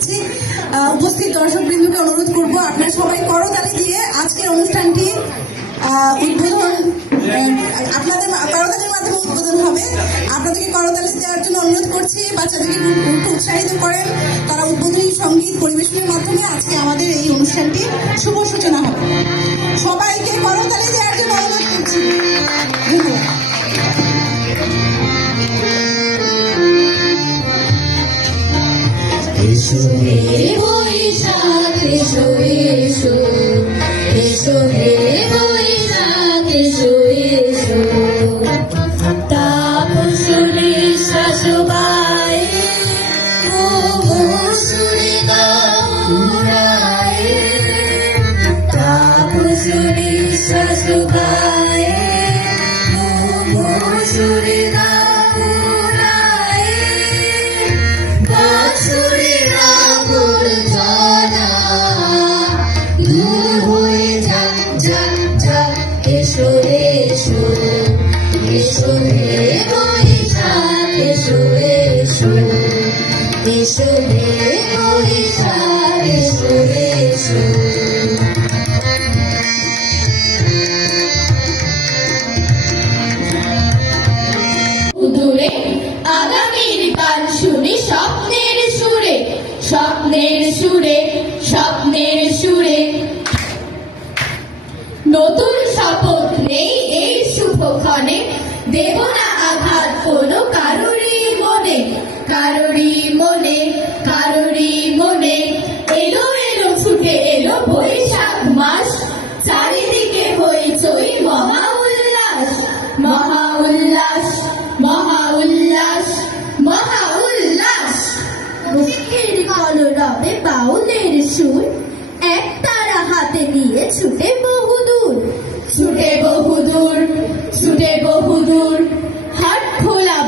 যাচ্ছি। উপস্থিত দর্শকবৃন্দকে অনুরোধ করব আপনারা সবাই করতালি দিয়ে আজকের অনুষ্ঠানটি উদ্বোধন, আপনাদের করতালির মাধ্যমে উদ্বোধন হবে। আপনাদেরকে করতালি দেওয়ার জন্য অনুরোধ করছি, বাচ্চাদেরকে উৎসাহিত করেন। তারা উদ্বোধনী সঙ্গীত পরিবেশনের মাধ্যমে আজকে আমাদের এই অনুষ্ঠানটি শুভ সূচনা হবে। সবাইকে করতালি দেওয়ার জন্য অনুরোধ করছি। ধন্যবাদ। এসো হে বৈশাখ এসো এসো, এসো হে বৈশাখ এসো এসো, তাপস নিঃশ্বাস বায়ে মৌসুমী গায়ে, তাপস নিঃশ্বাস বায়ে মৌসুমী এসো এসো, এসো হে বৈশাখ এসো এসো, এসো হে বৈশাখ এসো এসো। দূরে আগামীর গান শুনি স্বপ্নের সুরে, স্বপ্নের সুরে, স্বপ্নের সুরে। নতুন শপথ নেই এই শুভক্ষণে, দেব না আঘাত কোনো কারোরই মনে, কারোরই মনে, কারোরই মনে। এলো এলো ছুটে এলো বৈশাখ মাস, চারিদিকে হইচই মহা উল্লাস, মহা উল্লাস, মহা উল্লাস, মহা উল্লাস। রসিকের কলরবে বাউলের সুর, এক তারা হাতে নিয়ে ছুটে বহুদূর, ছুটে বহুদূর, ছুটে বহুদূর। হাট খোলা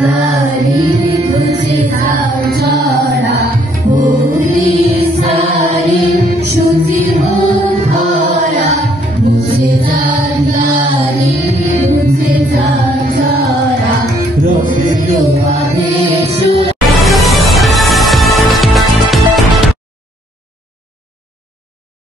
নারী বুঝে খাও জরা, ভৌরি সারি সুচির ভরা, বুঝে যান নারী বুঝে যান জরা, রসিক আদেশ